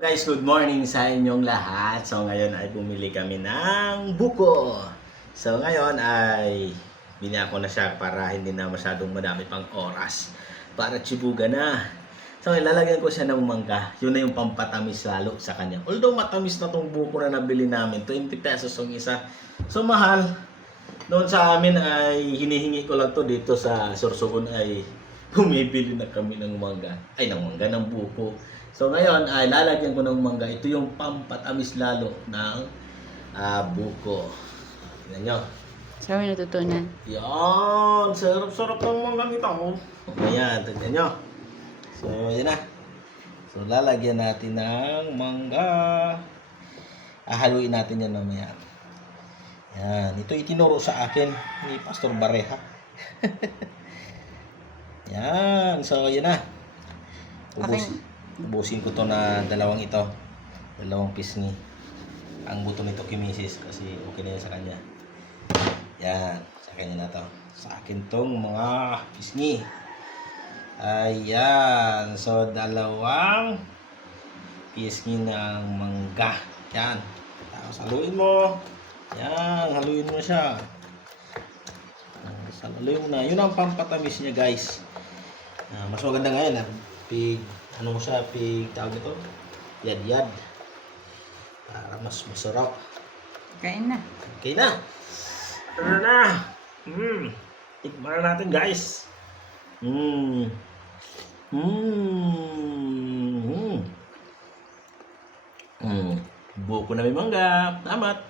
Guys, good morning sa inyong lahat. So ngayon ay bumili kami ng buko. So ngayon ay binili ko na siya para hindi na masyadong madami pang oras. Para tsibuga na. So ilalagyan ko siya ng mangga. Yun na yung pampatamis lalo sa kanya. Although matamis na tong buko na nabili namin. 20 pesos ang isa. So mahal. Noon sa amin ay hinihingi ko lang to dito sa Sorsogon ay bumibili na kami ng mangga. Ay, ng mangga, ng buko. So ngayon ay lalagyan ko ng mangga. Ito yung pampatamis lalo ng buko. Tingnan nyo. Saan mo natutunan? Yan! Sarap-sarap ng mangga nito. Ayan, tingnan nyo. So, yun na. So, lalagyan natin ng mangga. Haluin natin yan mamaya. Yan. Ito itinuro sa akin ni Pastor Bareha. Yan. So, yun na. Ubusin ko to na dalawang ito. Dalawang pisngi. Ang buto nito kay Mrs. kasi okay na yan sa kanya. Yan. Sa kanya na to. Sa akin tong mga pisngi. Ayan. So, dalawang pisngi ng mangga. Yan. Tapos haluin mo. Yan. Haluin mo siya. Haluin mo na. Yun ang pampatamis niya, guys. Mas maganda ngayon. Ano mo siya? Tawag ito? Yad-yad. Para mas masarap. Kain na. Okay na. Tara na. Tikman natin, guys. Buko na may mangga. Tamat.